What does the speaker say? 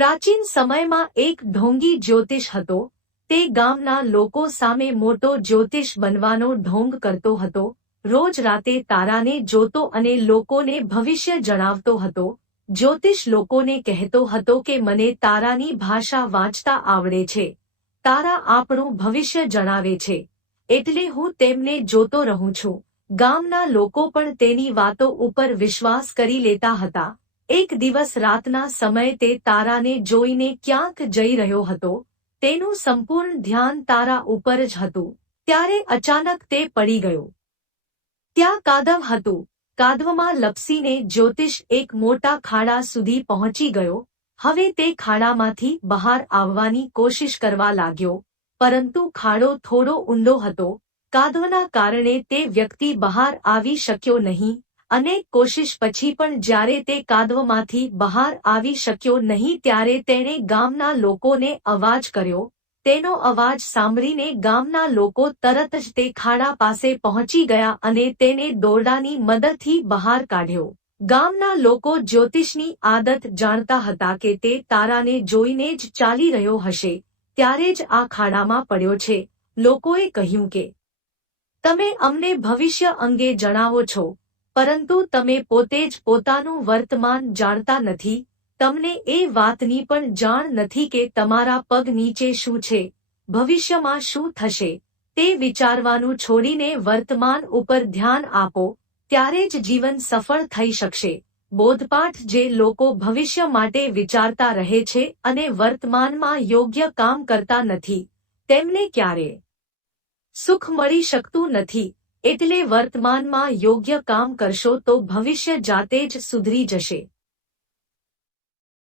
પ્રાચીન સમયમાં એક ઢોંગી જ્યોતિષ હતો। તે ગામના લોકો સામે મોટો જ્યોતિષ બનવાનો ઢોંગ કરતો હતો। રોજ રાતે તારાને જોતો અને લોકોને ભવિષ્ય જણાવતો હતો। જ્યોતિષ લોકોને કહેતો હતો કે મને તારાની ભાષા વાંચતા આવડે છે। તારા આપણું ભવિષ્ય જણાવે છે, એટલે હું તેમને જોતો રહું છું। ગામના લોકો પણ તેની વાતો ઉપર વિશ્વાસ કરી લેતા હતા। એક દિવસ રાતના સમયે તે તારાને જોઈને ક્યાંક જઈ રહ્યો હતો। તેનું સંપૂર્ણ ધ્યાન તારા ઉપર જ હતું। ત્યારે અચાનક તે પડી ગયો। ત્યાં કાદવ હતું। કાદવમાં લપસીને જ્યોતિષ એક મોટા ખાડા સુધી પહોંચી ગયો। હવે તે ખાડામાંથી બહાર આવવાની કોશિશ કરવા લાગ્યો, પરંતુ ખાડો થોડો ઊંડો હતો। કાદવના કારણે તે વ્યક્તિ બહાર આવી શક્યો નહીં। અનેક કોશિશ પછી પણ જ્યારે તે કાદવમાંથી બહાર આવી શક્યો નહીં ત્યારે તેણે ગામના લોકોને અવાજ કર્યો। તેનો અવાજ સાંભળીને ગામના લોકો તરત જ તે ખાડા પાસે પહોંચી ગયા અને તેને દોરડાની મદદથી બહાર કાઢ્યો। ગામના લોકો જ્યોતિષની આદત જાણતા હતા કે તે તારાને જોઈને જ ચાલી રહ્યો હશે, ત્યારે જ આ ખાડામાં પડ્યો છે। લોકોએ કહ્યું કે તમે અમને ભવિષ્ય અંગે જણાવો છો, પરંતુ તમે પોતે જ પોતાનું વર્તમાન જાણતા નથી। તમને એ વાતની પણ જાણ નથી કે તમારા પગ નીચે શું છે, ભવિષ્યમાં શું થશે। તે વિચારવાનું છોડીને વર્તમાન ઉપર ધ્યાન આપો, ત્યારે જ જીવન સફળ થઈ શકશે। બોધપાઠ જે લોકો ભવિષ્ય માટે વિચારતા રહે છે અને વર્તમાનમાં યોગ્ય કામ કરતા નથી, તેમને ક્યારેય સુખ મળી શકતું નથી। એટલે વર્તમાનમાં યોગ્ય કામ કરશો તો ભવિષ્ય જાતે જ સુધરી જશે।